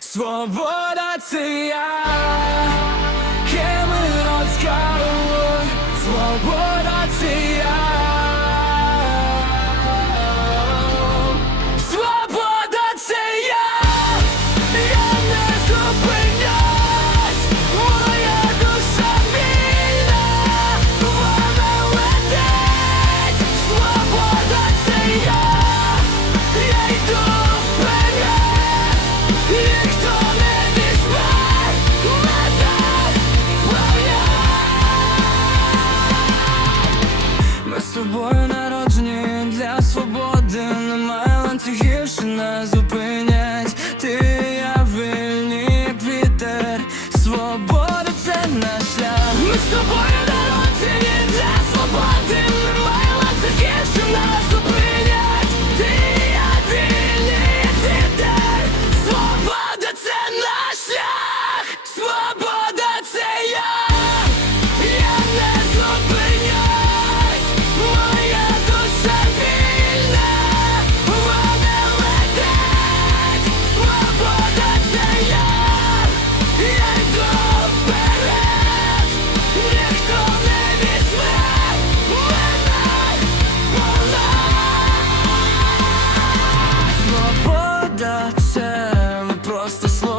Свобода це я свободи, немає ланцюгів, що нас зупинять. Ти я вільні, як вітер, свобода це наш шлях. Ми з тобою across the slope.